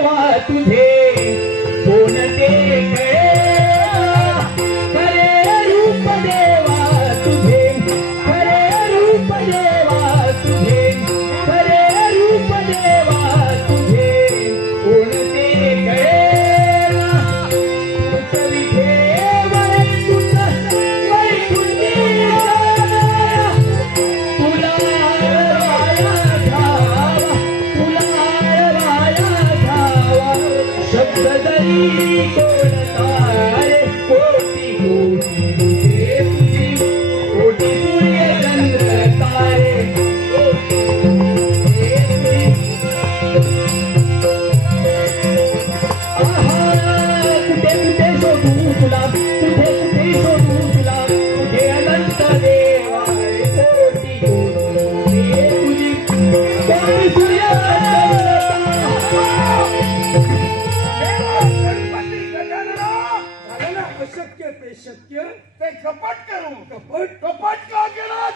देवा तुझे कोणते खरे रूप देवा तुझे खरे रूप देवा तुझे खरे रूप देवा तुझे कोणते शक्य ते कपट करू कपट का केला